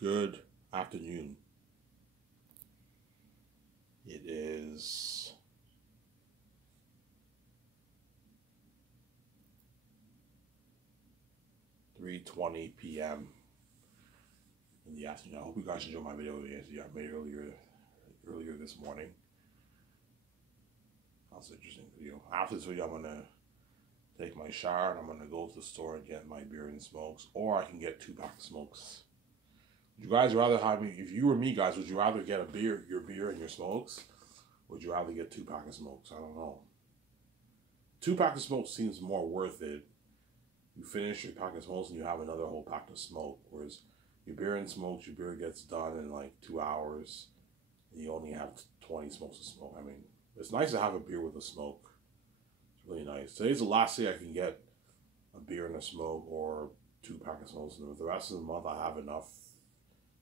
Good afternoon. It is 3:20 p.m. in the afternoon. I hope you guys enjoyed my video I made earlier this morning. That's an interesting video. After this video, I'm gonna take my shower and I'm gonna go to the store and get my beer and smokes, or I can get 2 packs of smokes. Would you guys rather have me? If you were me, guys, would you rather get your beer and your smokes? Would you rather get 2 packs of smokes? I don't know. 2 packs of smokes seems more worth it. You finish your pack of smokes and you have another whole pack of smoke. Whereas your beer and smokes, your beer gets done in like 2 hours. And you only have 20 smokes of smoke. I mean, it's nice to have a beer with a smoke. It's really nice. Today's the last day I can get a beer and a smoke or 2 packs of smokes. And the rest of the month I have enough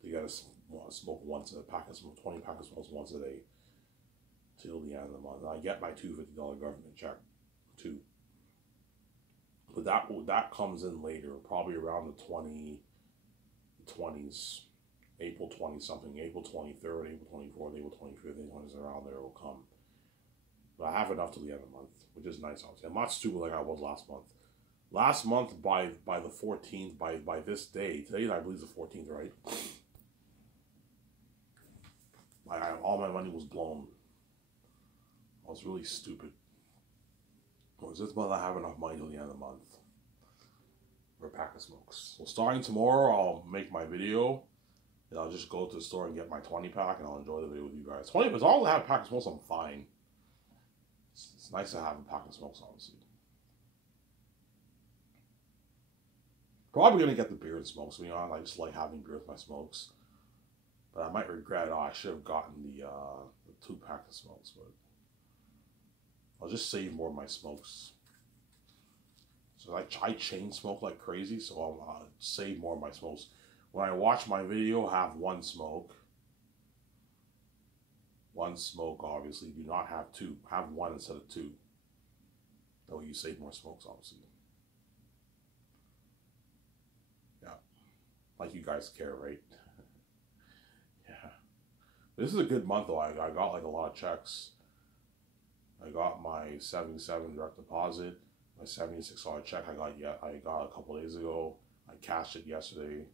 to get a smoke once, a pack of smoke, 20 packs of smokes once a day till the end of the month. And I get my $250 government check too. But that comes in later, probably around the 20s, April 20 something, April 23rd, April 24th, April 25th, when it's around there, it will come. But I have enough till the end of the month, which is nice, obviously. I'm not stupid like I was last month. Last month, by the 14th, by this day, today I believe is the 14th, right? All my money was blown. I was really stupid. Whereas this month I have enough money till the end of the month for a pack of smokes. So starting tomorrow, I'll make my video. And I'll just go to the store and get my 20 pack and I'll enjoy the video with you guys. 20, but as long as I have a pack of smokes, I'm fine. It's nice to have a pack of smokes, obviously. Probably gonna get the beer and smokes. You know, I just like having beer with my smokes. But I might regret, I should have gotten the 2 pack of smokes, but I'll just save more of my smokes. So I chain smoke like crazy, so I'll save more of my smokes. When I watch my video, have 1 smoke. 1 smoke, obviously. Do not have 2. Have 1 instead of 2. That way you save more smokes, obviously. Yeah. Like you guys care, right? Yeah. This is a good month, though. I got like a lot of checks. I got my 77 direct deposit, my $76 check I got a couple days ago. I cashed it yesterday.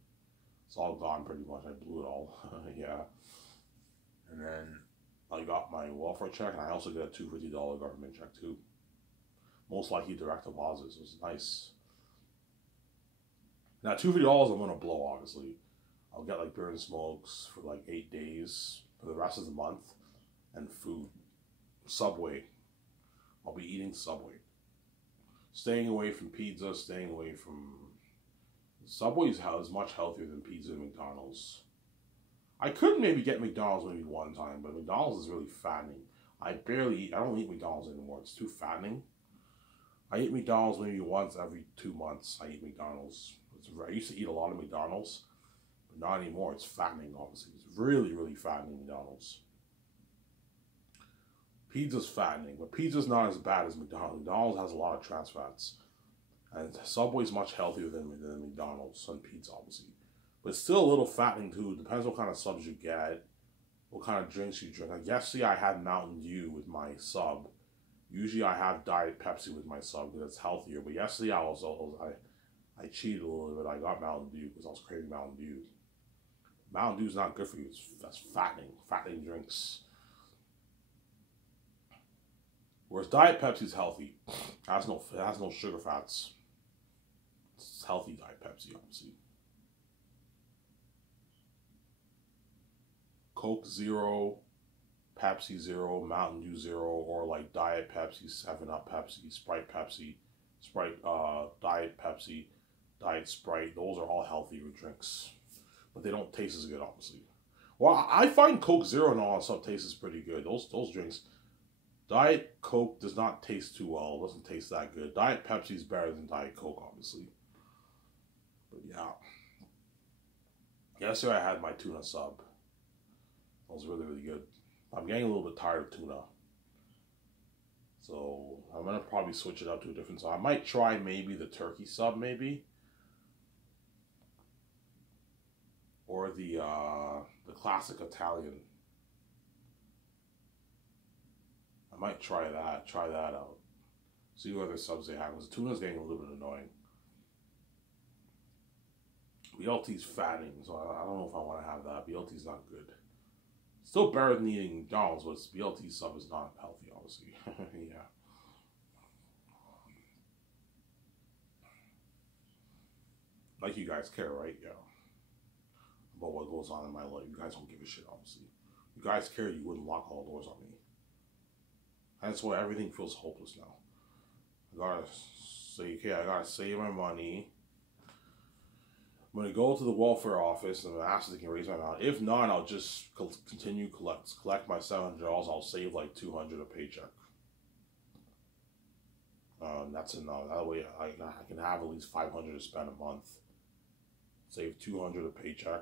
It's all gone pretty much. I blew it all. Yeah. And then I got my welfare check, and I also got a $250 government check too. Most likely direct deposits. It was nice. Now $250 I'm gonna blow, obviously. I'll get like beer and smokes for like 8 days for the rest of the month, and food. Subway. I'll be eating Subway. Staying away from pizza, staying away from... Subway is much healthier than pizza and McDonald's. I could maybe get McDonald's maybe one time, but McDonald's is really fattening. I don't eat McDonald's anymore. It's too fattening. I eat McDonald's maybe once every 2 months. I eat McDonald's. I used to eat a lot of McDonald's, but not anymore. It's fattening, obviously. It's really, really fattening, McDonald's. Pizza's fattening, but pizza's not as bad as McDonald's. McDonald's has a lot of trans fats. And Subway's much healthier than McDonald's and pizza, obviously. But it's still a little fattening, too. Depends what kind of subs you get, what kind of drinks you drink. Like yesterday, I had Mountain Dew with my sub. Usually, I have Diet Pepsi with my sub because it's healthier. But yesterday, I cheated a little bit. I got Mountain Dew because I was craving Mountain Dew. Mountain Dew's not good for you. That's fattening drinks. Whereas Diet Pepsi's healthy. It has no sugar fats. It's healthy Diet Pepsi, obviously. Coke Zero, Pepsi Zero, Mountain Dew Zero, or like Diet Pepsi, 7-Up Pepsi, Sprite Pepsi, Diet Pepsi, Diet Sprite. Those are all healthier drinks. But they don't taste as good, obviously. Well, I find Coke Zero and all that stuff tastes pretty good. Those drinks... Diet Coke does not taste too well. It doesn't taste that good. Diet Pepsi is better than Diet Coke, obviously. But yeah. Yesterday I had my tuna sub. It was really, really good. I'm getting a little bit tired of tuna. So I'm going to probably switch it up to a different sub. I might try maybe the turkey sub, maybe. or the classic Italian. I might try that. Try that out. See what other subs they have. Because the tuna's getting a little bit annoying. BLT's fattening, so I don't know if I want to have that. BLT's not good. Still better than eating McDonald's, but BLT sub is not healthy, obviously. Yeah. Like you guys care, right? Yeah. About what goes on in my life. You guys don't give a shit, obviously. If you guys care, you wouldn't lock all doors on me. That's why everything feels hopeless now. I gotta say, okay, I gotta save my money. I'm gonna go to the welfare office and ask if they can raise my amount. If not, I'll just continue collect my $700. I'll save like $200 a paycheck. That's enough. That way, I can have at least $500 to spend a month. Save $200 a paycheck.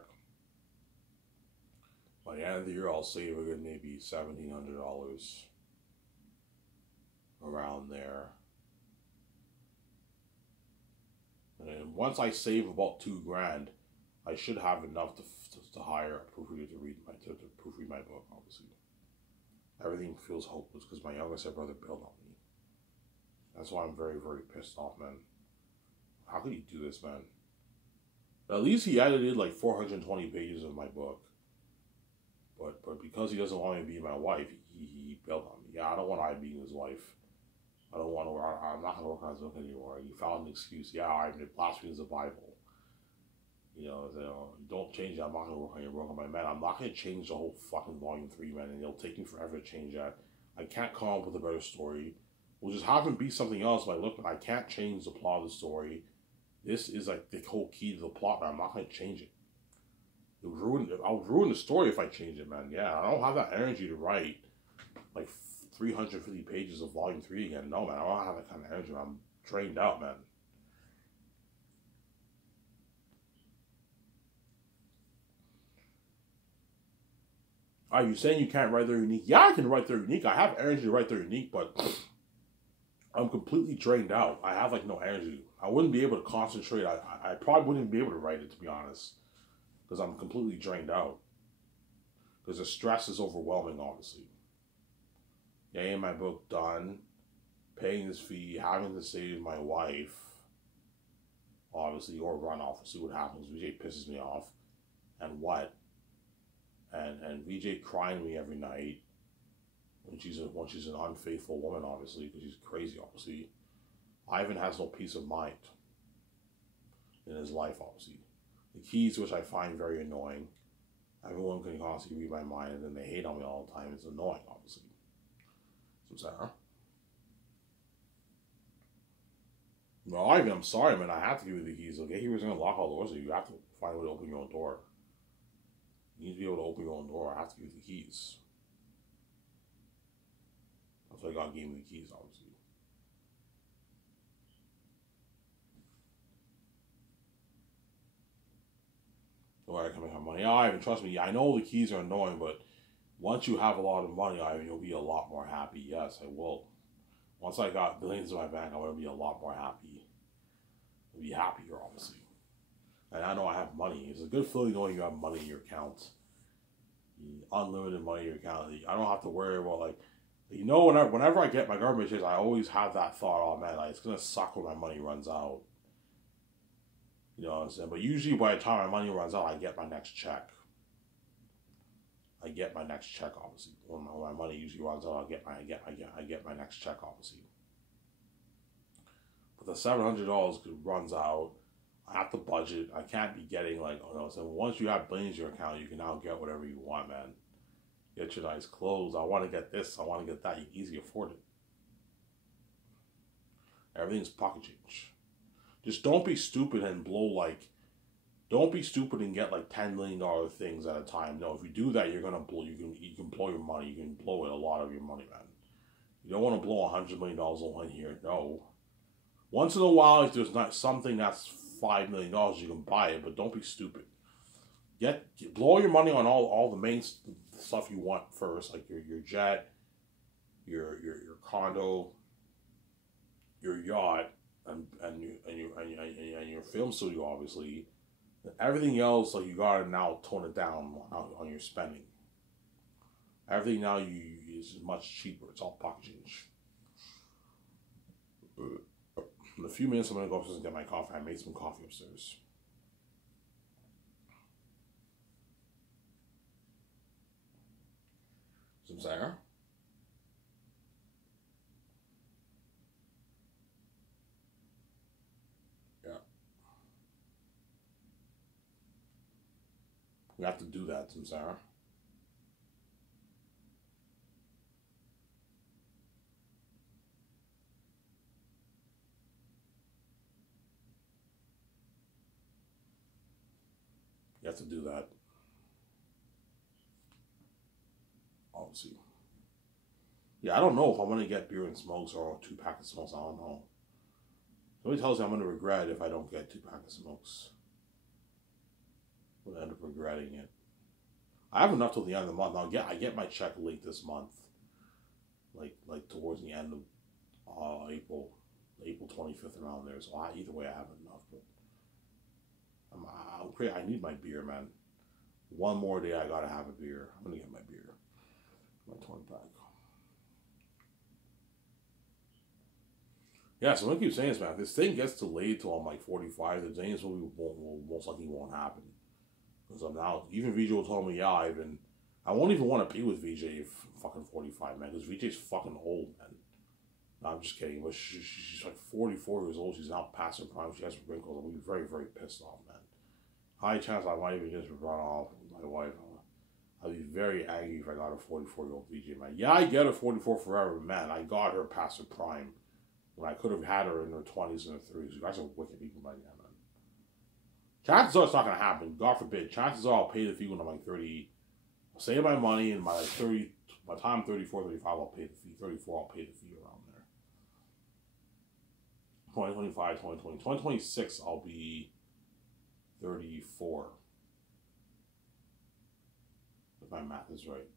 By the end of the year, I'll save a good maybe $1,700 around there. And once I save about $2,000, I should have enough to hire a proofreader to proofread my book. Obviously, everything feels hopeless because my youngest brother bailed on me. That's why I'm very, very pissed off, man. How could he do this, man? At least he edited like 420 pages of my book. But because he doesn't want me to be my wife, he bailed on me. Yeah, I don't want I being his wife. I don't want to work. I'm not going to work on his book anymore. He found an excuse. Yeah, I mean, blasphemies the Bible. You know, don't change that. I'm not going to work on your book. I'm like, man, I'm not going to change the whole fucking volume 3, man. And it'll take me forever to change that. I can't come up with a better story. We'll just have him be something else. Like, look, I can't change the plot of the story. This is like the whole key to the plot, man. I'm not going to change it. I'll ruin the story if I change it, man. Yeah, I don't have that energy to write like 350 pages of volume 3 again. No, man, I don't have that kind of energy. I'm drained out, man. Are you saying you can't write their unique? Yeah, I can write their unique. I have energy to write their unique, but I'm completely drained out. I have like no energy. I wouldn't be able to concentrate. I probably wouldn't be able to write it, to be honest, because I'm completely drained out. Because the stress is overwhelming, obviously. Getting my book done, paying this fee, having to save my wife, obviously, or run off. We'll see what happens. VJ pisses me off. And what? And VJ crying to me every night when she's an unfaithful woman, obviously, because she's crazy, obviously. Ivan has no peace of mind in his life, obviously. The keys, which I find very annoying. Everyone can constantly read my mind, and then they hate on me all the time. It's annoying, obviously. So I'm saying, no, Ivan, I'm sorry, man. I have to give you the keys, okay? He was going to lock all doors, so you have to find a way to open your own door. You need to be able to open your own door. I have to give you the keys. That's why God gave me the keys, obviously. Where I can make my money. Yeah, Ivan, trust me. I know the keys are annoying, but once you have a lot of money, Ivan, you'll be a lot more happy. Yes, I will. Once I got billions in my bank, I want to be a lot more happy. I'll be happier, obviously. And I know I have money. It's a good feeling knowing you have money in your account. Unlimited money in your account. I don't have to worry about, like, you know, whenever I get my garbage checks, I always have that thought, oh man, like, it's going to suck when my money runs out. You know what I'm saying? But usually by the time my money runs out, I get my next check. I get my next check, obviously. When my money usually runs out, I get my next check, obviously. But the $700 runs out. I have to budget. I can't be getting like, oh no. So once you have billions in your account, you can now get whatever you want, man. Get your nice clothes. I want to get this. I want to get that. You can easily afford it. Everything's pocket change. Just don't be stupid and blow like. Don't be stupid and get like $10 million things at a time. No, if you do that, you're gonna blow. You can blow your money. You can blow it a lot of your money, man. You don't want to blow $100 million in 1 year. No. Once in a while, if there's not something that's $5 million, you can buy it, but don't be stupid. Blow your money on all the main stuff you want first, like your jet, your condo, your yacht, and your film studio, obviously. everything else, like, you gotta now tone it down on your spending. Everything now is much cheaper. It's all pocket change. In a few minutes, I'm gonna go upstairs and get my coffee. I made some coffee upstairs. Some Sarah. Yeah. We have to do that, some Sarah. You have to do that. Obviously. Yeah, I don't know if I'm gonna get beer and smokes or 2 pack of smokes. I don't know. Somebody tells me I'm gonna regret if I don't get 2 pack of smokes. I'm gonna end up regretting it. I have enough till the end of the month. Now, yeah, I get my check late this month, like towards the end of April 25th around there. So either way, I have enough. But I'm crazy. I need my beer, man. One more day, I gotta have a beer. I'm gonna get my beer, my 20 pack. Yeah, so I'm gonna keep saying this, man. If this thing gets delayed till I'm like 45, the James will most likely won't happen. Because I'm now, even VJ will tell me, yeah, I won't even want to be with VJ fucking 45, man. Because VJ's fucking old, man. No, I'm just kidding. But she's like 44 years old. She's now past her prime. She has wrinkles. I'll be very, very pissed off, man. High chance I might even just run off with my wife. I'd be very angry if I got a 44-year-old VJ, man. Yeah, I get her 44 forever, man. I got her past her prime. When I could have had her in her 20s and her 30s. You guys are wicked people by the end, man. Chances are it's not going to happen. God forbid. Chances are I'll pay the fee when I'm like 30. I'll save my money, and by like 30, by the time I'm 34, 35, I'll pay the fee. 34, I'll pay the fee around there. 2025, 2020. 2026, I'll be 34. If my math is right.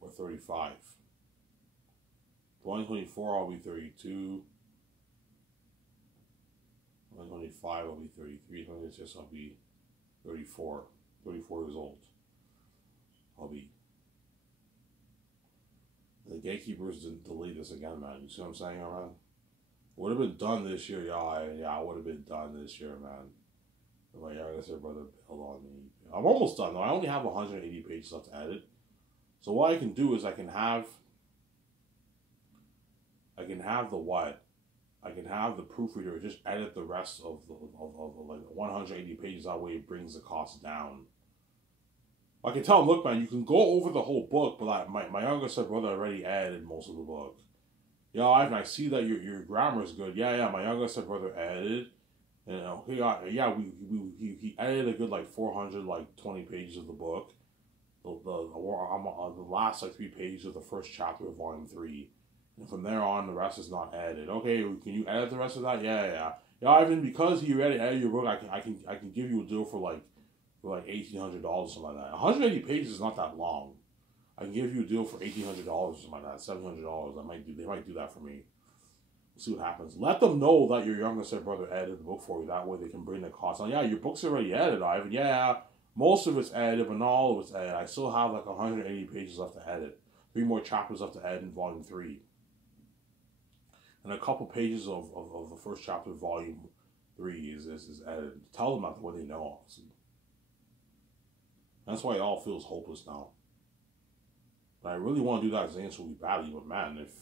Or 35. 2024, I'll be 32. 2025, I'll be 33. 2026, I'll be 34. 34 years old. I'll be. The gatekeepers didn't delete this again, man. You see what I'm saying, man? Would have been done this year, I would have been done this year, man. If my younger brother bailed on me. I'm almost done, though. I only have 180 pages left to edit. So what I can do is I can have the what? I can have the proofreader just edit the rest of the like 180 pages. That way it brings the cost down. I can tell him, look, man, you can go over the whole book, but my younger brother already edited most of the book. Yeah, Ivan, I see that your grammar is good. Yeah, my younger brother edited. You know, he edited a good like 420 pages of the book. I'm on the last like 3 pages of the first chapter of volume 3. And from there on, the rest is not edited. Okay, can you edit the rest of that? Yeah, Ivan, because he already edited your book, I can give you a deal for like $1,800 or something like that. 180 pages is not that long. I can give you a deal for $1,800 or something like that. $700. They might do that for me. We'll see what happens. Let them know that your younger brother edited the book for you. That way they can bring the cost on. Yeah, your book's already edited, Ivan. Yeah, most of it's edited, but not all of it's edited. I still have like 180 pages left to edit. 3 more chapters left to edit in volume 3. And a couple pages of the first chapter of volume 3 is edited. Tell them that what they know, obviously. That's why it all feels hopeless now. But I really want to do that Zane's really badly, but man, if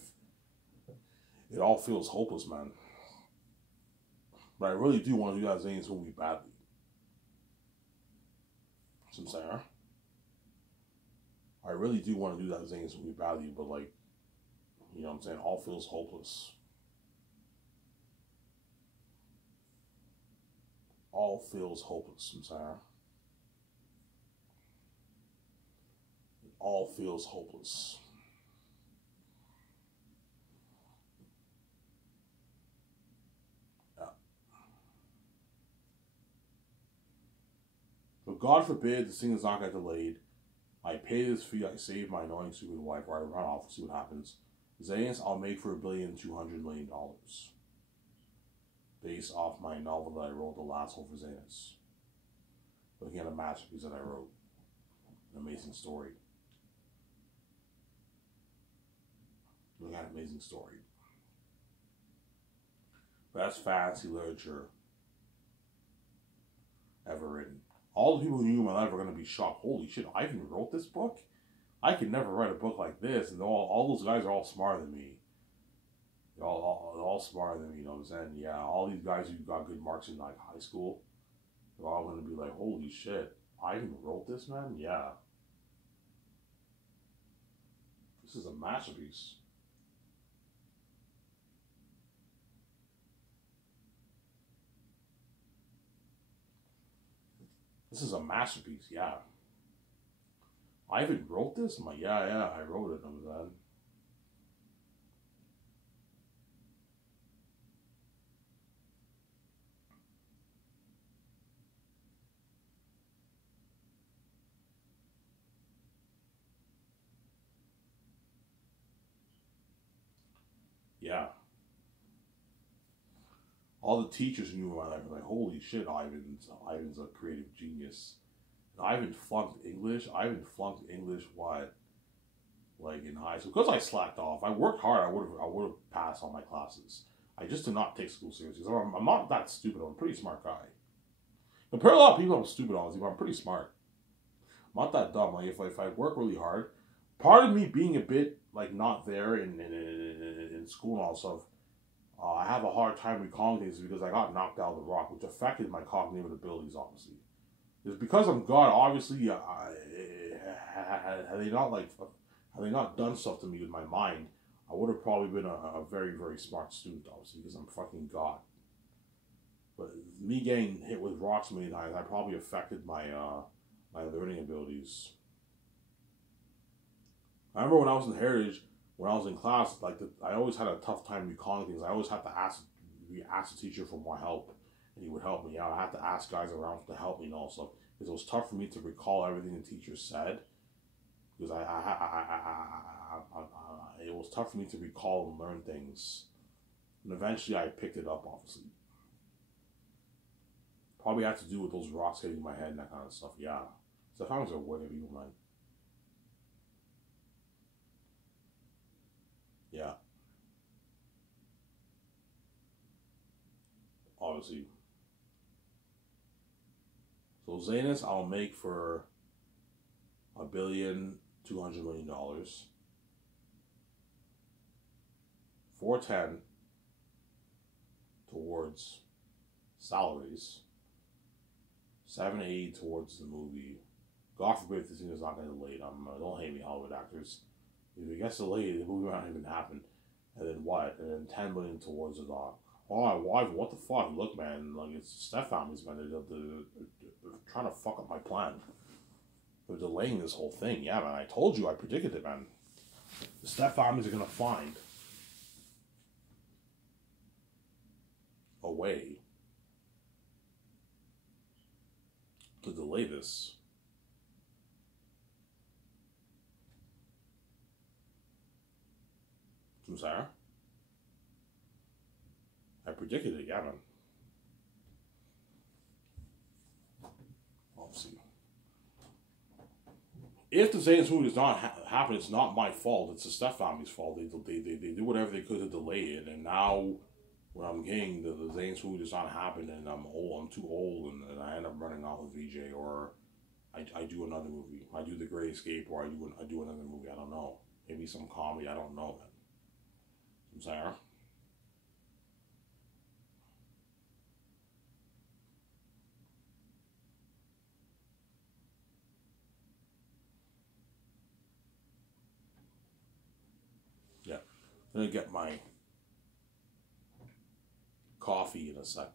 it all feels hopeless, man. But I really do want to do that Zane's really badly. That's what I'm saying, huh? I really do want to do that Zane's really badly, but like, you know what I'm saying, all feels hopeless. All feels hopeless, I'm saying. It all feels hopeless. Yeah. But God forbid this thing does not get delayed. I pay this fee, I save my annoying stupid wife, or I run off and see what happens. Zayas, I'll make for $1,200,000,000. based off my novel that I wrote, The Last Hope for Zanus. Looking at a masterpiece that I wrote. An amazing story. Looking at an amazing story. Best fantasy literature ever written. All the people who knew my life are going to be shocked. Holy shit, Ivan wrote this book? I could never write a book like this. And all those guys are all smarter than me. They're all smarter than me, you know what I'm saying? Yeah, all these guys who got good marks in like high school, they're all going to be like, holy shit, Ivan wrote this, man? Yeah. This is a masterpiece. This is a masterpiece, yeah. Ivan wrote this? I'm like, yeah, I wrote it. I'm glad. Yeah. All the teachers who knew my life were like, holy shit, Ivan's a creative genius. And Ivan flunked English. What? Like in high school. Because I slacked off. I worked hard, I would have passed all my classes. I just did not take school seriously. I'm not that stupid. I'm a pretty smart guy. Compared to a lot of people, I'm stupid, honestly, but I'm pretty smart. I'm not that dumb. Like if I work really hard, part of me being a bit like not there in school and all stuff, I have a hard time recalling things because I got knocked out of the rock, which affected my cognitive abilities, obviously. It's because I'm God, obviously, had they not done stuff to me with my mind, I would have probably been a very, very smart student, obviously, because I'm fucking God. But me getting hit with rocks many times, I probably affected my my learning abilities. I remember when I was in Heritage, when I was in class, I always had a tough time recalling things. I always had to ask the teacher for more help, and he would help me out. I had to ask guys around to help me and all stuff because it was tough for me to recall everything the teacher said. Because it was tough for me to recall and learn things, and eventually I picked it up. Obviously, probably had to do with those rocks hitting my head and that kind of stuff. Yeah, so I are wicked people, man. Yeah. Obviously. So Zanus I'll make for $1,200,000,000. 410 towards salaries. 780 towards the movie. God forbid this thing is not going to delay. Don't hate me, Hollywood actors. If it gets delayed, the movie might not even happen. And then what? And then 10 million towards the dog. Oh, why? What the fuck? Look, man, like it's Steph families, man. They're trying to fuck up my plan. They're delaying this whole thing. Yeah, man. I told you. I predicted it, man. The Steph families are gonna find a way to delay this. From Sarah. I predicted it, yeah, man. Obviously. If the Zanus movie does not happen, it's not my fault. It's the Steph family's fault. They did whatever they could to delay it, and now when I'm getting the Zanus movie does not happen, and I'm too old, and I end up running off with VJ, or I do another movie. I do The Great Escape, or I do another movie. I don't know. Maybe some comedy. I don't know, man. I'm sorry. Yeah. I'm gonna get my coffee in a sec.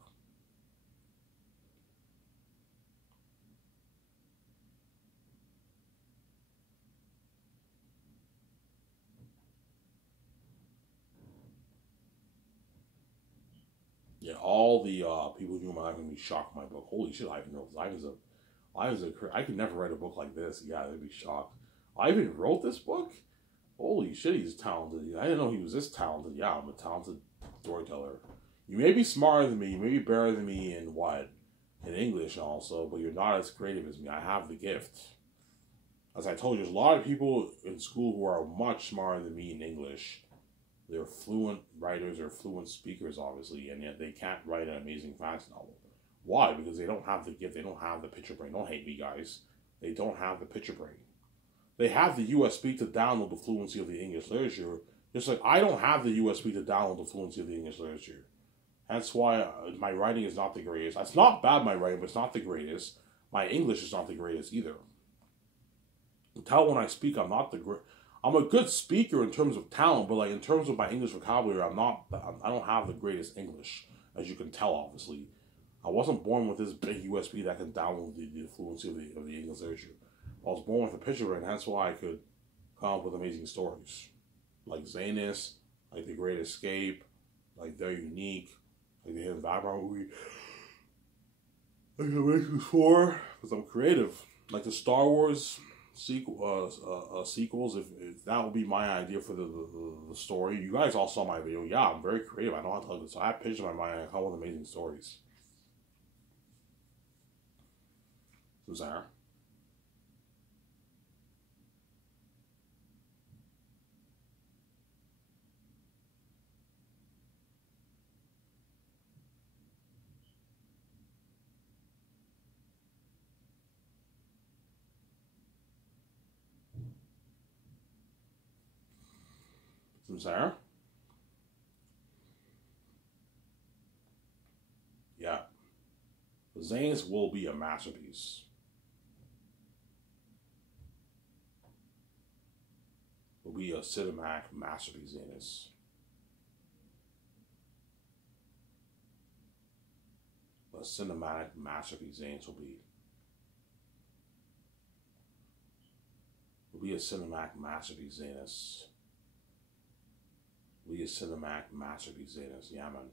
Yeah, all the people who knew my life are gonna be shocked by my book. Holy shit, Ivan wrote this. I could never write a book like this. Yeah, they'd be shocked. Ivan wrote this book? Holy shit, he's talented. I didn't know he was this talented. Yeah, I'm a talented storyteller. You may be smarter than me, you may be better than me in what? In English also, but you're not as creative as me. I have the gift. As I told you, there's a lot of people in school who are much smarter than me in English. They're fluent writers or fluent speakers, obviously, and yet they can't write an amazing fantasy novel. Why? Because they don't have the gift. They don't have the picture brain. Don't hate me, guys. They don't have the picture brain. They have the USB to download the fluency of the English literature, just like I don't have the USB to download the fluency of the English literature. That's why my writing is not the greatest. It's not bad, my writing, but it's not the greatest. My English is not the greatest either. You tell when I speak, I'm not the great. I'm a good speaker in terms of talent, but like in terms of my English vocabulary, I don't have the greatest English, as you can tell, obviously. I wasn't born with this big USB that can download the fluency of the English literature. I was born with a picture brain, that's why I could come up with amazing stories. Like Zanus, like The Great Escape, like They're Unique, like the Hidden Vagabond movie. Like Amazing 4, because I'm creative. Like the Star Wars sequels, if that would be my idea for the story. You guys all saw my video. Yeah, I'm very creative. I know how to tell this. So I have pictures in my mind. I come up with amazing stories. Sarah. Sarah? Yeah. Zanus will be a masterpiece. Will be a cinematic masterpiece, Zanus. A cinematic masterpiece, Zanus will be. Will be a cinematic masterpiece, Zanus. Will be a cinematic masterpiece, Zanus. Yeah, man.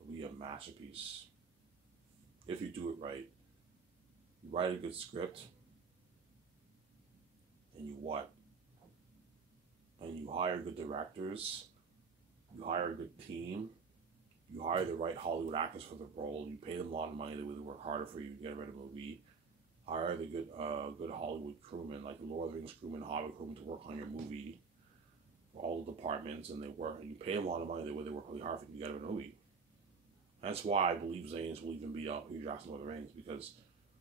Will be a masterpiece. If you do it right. You write a good script. And you what? And you hire good directors. You hire a good team. You hire the right Hollywood actors for the role. You pay them a lot of money. They really work harder for you to get a better movie. Hire the good Hollywood crewmen, like the Lord of the Rings crewmen, Hobbit crewmen, to work on your movie. All the departments, and they work, and you pay them a lot of money. They work really hard for you to get a movie. That's why I believe Zanus will even beat out Peter Jackson Lord of the Rings, because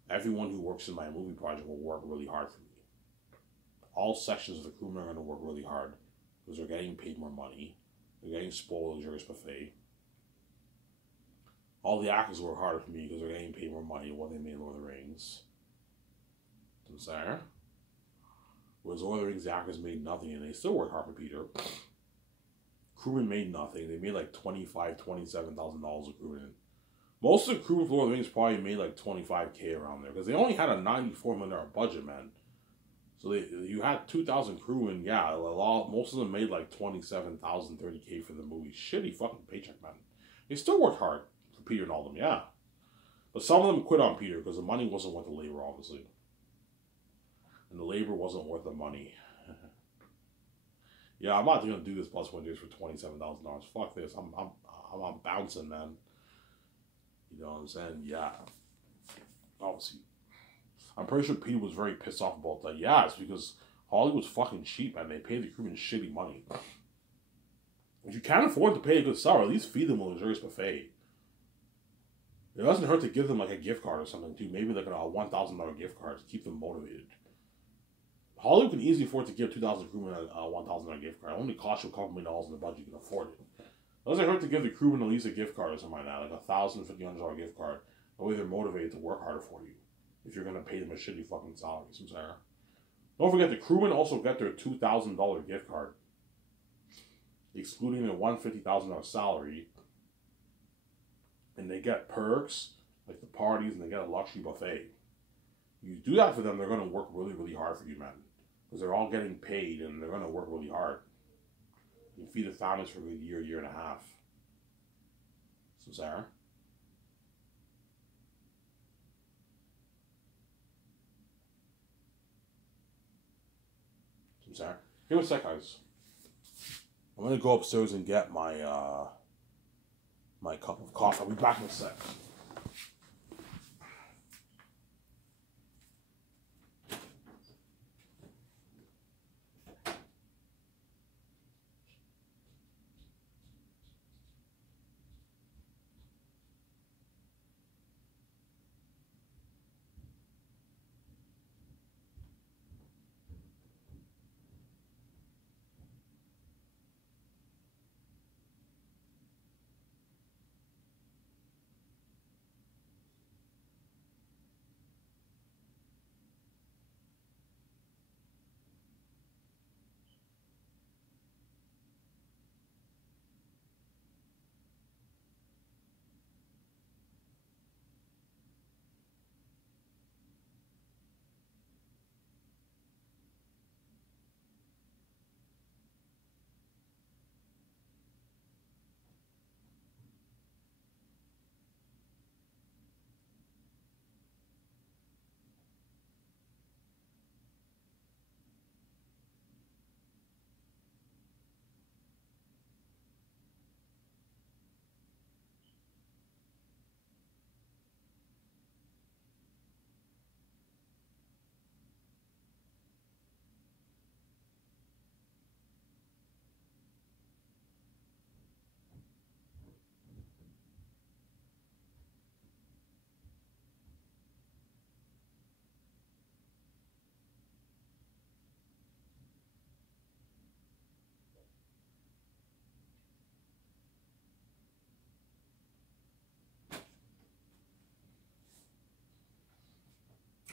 everyone who works in my movie project will work really hard for me. All sections of the crewmen are going to work really hard because they're getting paid more money. They're getting spoiled luxurious buffet. All the actors work harder for me because they're getting paid more money than what they made Lord of the Rings. I'm sorry. Whereas Lord of the Rings, the actors made nothing and they still work hard for Peter. Crewmen made nothing. They made like $25,000, $27,000 a crewman. Most of the crewmen for Lord of the Rings probably made like $25K around there because they only had a $94 million budget, man. So you had 2,000 crewmen, yeah, most of them made like $27,000, $30K for the movie. Shitty fucking paycheck, man. They still worked hard for Peter and all them, yeah. But some of them quit on Peter because the money wasn't worth the labor, obviously. And the labor wasn't worth the money. Yeah, I'm not gonna do this plus one years for $27,000. Fuck this. I'm bouncing, man. You know what I'm saying? Yeah. Obviously. I'm pretty sure Peter was very pissed off about that. Yeah, it's because Hollywood's fucking cheap, man. They pay the crewmen shitty money. If you can't afford to pay a good salary, at least feed them a luxurious buffet. It doesn't hurt to give them like a gift card or something too. Maybe like a $1,000 gift card to keep them motivated. Hollywood can easily afford to give 2,000 crewmen a $1,000 gift card. It only costs you a couple $1 million in the budget. You can afford it. It doesn't hurt to give the crewmen at least a gift card or something like that, like $1,000, $1,500 gift card. That way they're motivated to work harder for you. If you're gonna pay them a shitty fucking salary, Samsara. Don't forget the crewmen also get their $2,000 gift card, excluding their $150,000 salary, and they get perks like the parties, and they get a luxury buffet. You do that for them, they're gonna work really, really hard for you, man, because they're all getting paid and they're gonna work really hard. You feed the families for a good year, year and a half. Samsara. Sorry. Give me a sec, guys. I'm gonna go upstairs and get my my cup of coffee. I'll be back in a sec.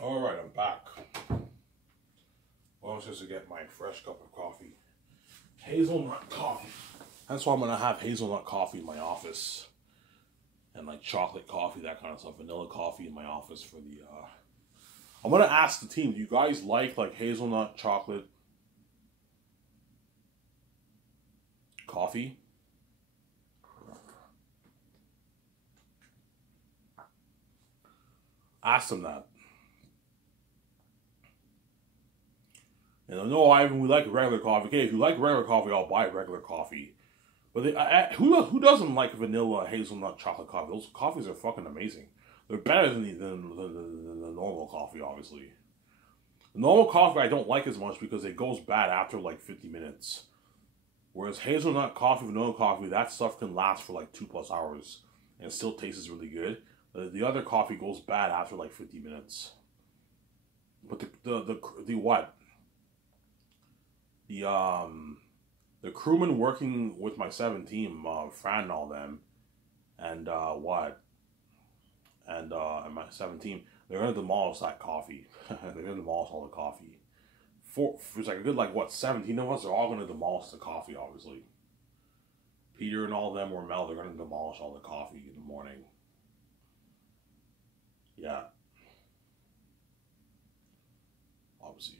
All right, I'm back. Well, I was just to get my fresh cup of coffee. Hazelnut coffee. That's why I'm going to have hazelnut coffee in my office. And like chocolate coffee, that kind of stuff. Vanilla coffee in my office for the... I'm going to ask the team, do you guys like hazelnut chocolate coffee? Ask them that. And no, Ivan, we like regular coffee. Okay, if you like regular coffee, I'll buy regular coffee. But who doesn't like vanilla hazelnut chocolate coffee? Those coffees are fucking amazing. They're better than the normal coffee, obviously. The normal coffee I don't like as much because it goes bad after like 50 minutes. Whereas hazelnut coffee, vanilla coffee, that stuff can last for like 2+ hours and still tastes really good. The other coffee goes bad after like 50 minutes. But the what? The crewmen working with my 7 team, Fran and all them, and my 7 team, they're gonna demolish that coffee. They're gonna demolish all the coffee. It's like a good 17 of us are all gonna demolish the coffee. Obviously, Peter and all of them, or Mel, they're gonna demolish all the coffee in the morning. Yeah, obviously.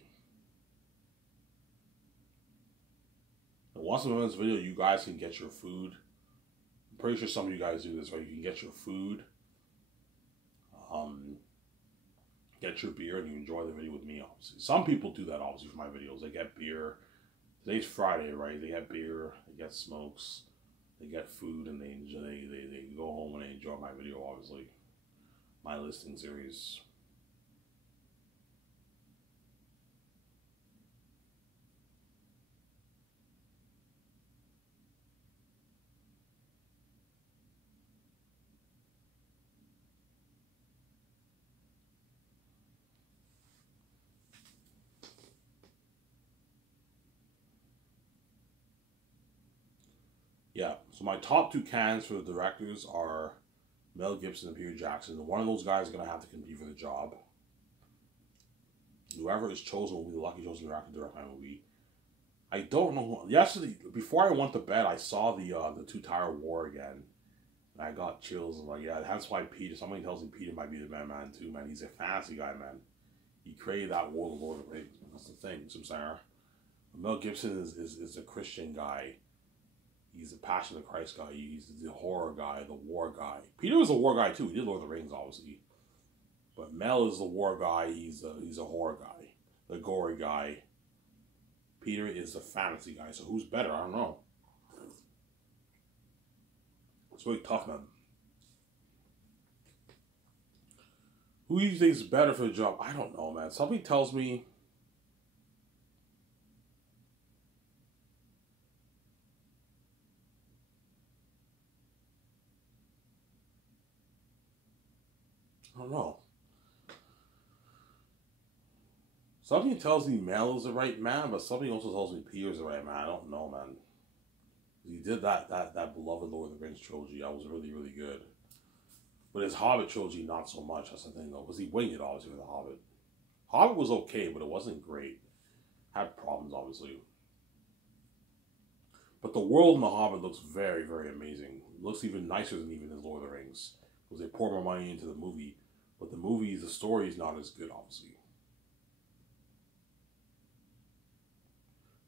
Once in this video, you guys can get your food. I'm pretty sure some of you guys do this, right? You can get your food, get your beer, and you enjoy the video with me, obviously. Some people do that, obviously, for my videos. They get beer. Today's Friday, right? They get beer, they get smokes, they get food, and they go home and they enjoy my video, obviously. My listing series. Yeah, so my top 2 cans for the directors are Mel Gibson and Peter Jackson. And one of those guys is going to have to compete for the job. Whoever is chosen will be the lucky chosen director to direct my movie. I don't know. Yesterday, before I went to bed, I saw the Two-Tower War again. And I got chills. I'm like, yeah, that's why Peter, somebody tells me Peter might be the man too, man. He's a fantasy guy, man. He created that world of Lord of the Rings. That's the thing, Samsara. Mel Gibson is a Christian guy. He's a Passion of Christ guy. He's the horror guy, the war guy. Peter was a war guy too. He did Lord of the Rings, obviously. But Mel is the war guy. He's a horror guy, the gory guy. Peter is the fantasy guy. So who's better? I don't know. It's really tough, man. Who do you think is better for the job? I don't know, man. Something tells me. I don't know. Something tells me Mel is the right man, but something also tells me Peter's the right man. I don't know, man. He did that beloved Lord of the Rings trilogy. That was really, really good. But his Hobbit trilogy, not so much. That's the thing, though. Because he winged it, obviously, with the Hobbit. Hobbit was okay, but it wasn't great. Had problems, obviously. But the world in the Hobbit looks very, very amazing. It looks even nicer than even his Lord of the Rings. Because they pour more money into the movie. But the story is not as good, obviously.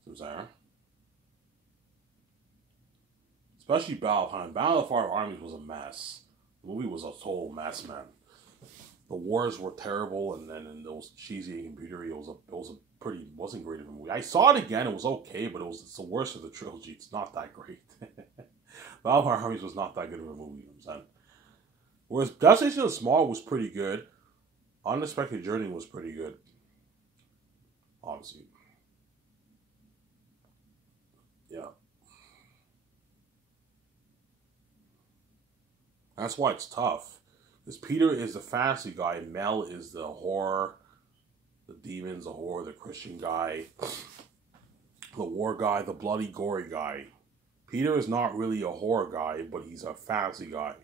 See what I'm saying? Especially Battle of the Five Armies was a mess. The movie was a total mess, man. The wars were terrible, and then it was cheesy and computery. Wasn't great of a movie. I saw it again. It was okay, but it's the worst of the trilogy. It's not that great. Battle of the Five Armies was not that good of a movie. You know what I'm saying? Whereas Destination of Small was pretty good. Unexpected Journey was pretty good. Obviously. Yeah. That's why it's tough. Because Peter is the fantasy guy. Mel is the horror. The demons, the horror, the Christian guy. The war guy, the bloody, gory guy. Peter is not really a horror guy, but he's a fantasy guy.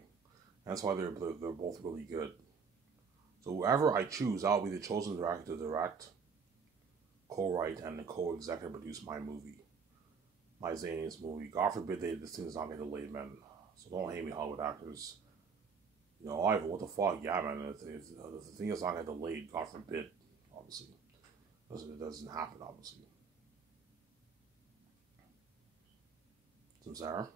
That's why they're both really good. So whoever I choose, I'll be the chosen director to direct, co-write, and co-executive produce my movie. My zaniest movie. God forbid this thing is not getting delayed, man. So don't hate me, Hollywood actors. You know, Ivan, what the fuck? Yeah, man. If the thing is not getting delayed, God forbid, obviously. It doesn't happen, obviously. So, Sarah?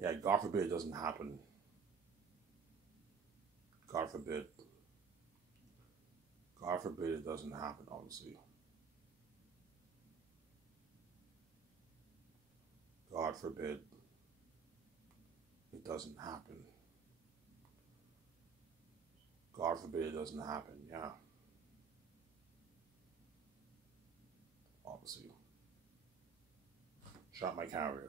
Yeah, God forbid it doesn't happen. God forbid. God forbid it doesn't happen, obviously. God forbid it doesn't happen. God forbid it doesn't happen, yeah. Obviously. Shot my camera.